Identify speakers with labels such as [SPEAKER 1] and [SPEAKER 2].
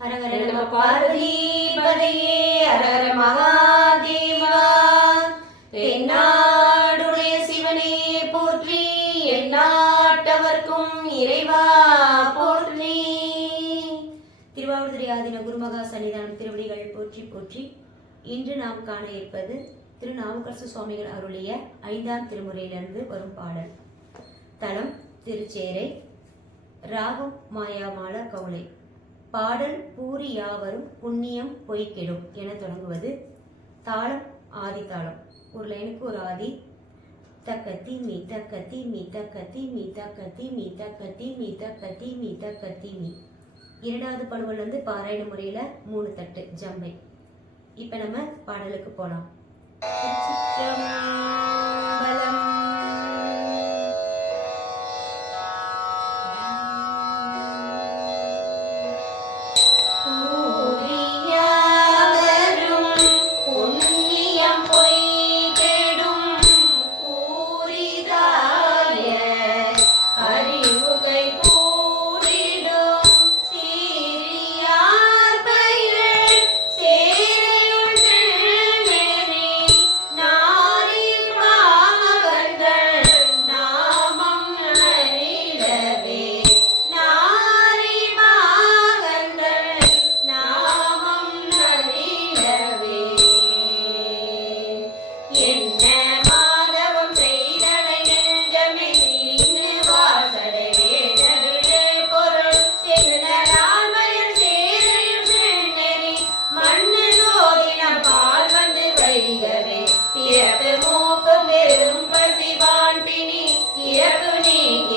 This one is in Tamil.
[SPEAKER 1] ஹரஹர நம பார்வதி அரகர ஹரஹர மகாதேவா. தென்னாடுடைய சிவனே போற்றி எந்நாட்டவர்க்கும் இறைவா போற்றி. திருவாவூர்துறை ஆதீன குருமகா சன்னிதானம் திருவடிகள் போற்றி போற்றி. இன்று நாம் காண இருப்பது திரு நாவுக்கரசு சுவாமிகள் அருளிய ஐந்தாம் திருமுறையிலிருந்து வரும் பாடல். தலம் திருச்சேரை ராகம் மாயாமால கவுளை. பாடல் பூரி யாவரும் புண்ணியம் பொய்க்கெடும் என தொடங்குவது தாளம் ஆதி தாளம். ஒரு லைனுக்கு ஒரு ஆதி. தக்கத்தி மீ தக்கத்தி மீ தக்கத்தி மீ தக்கத்தி மீ. தக்கத்தி மீ தக்கத்தி மீ தக்கத்தி மீ இரண்டாவது படுவல் வந்து பாராயண முறையில் மூணு தட்டு ஜம்பை. இப்போ நம்ம பாடலுக்கு போகலாம் রে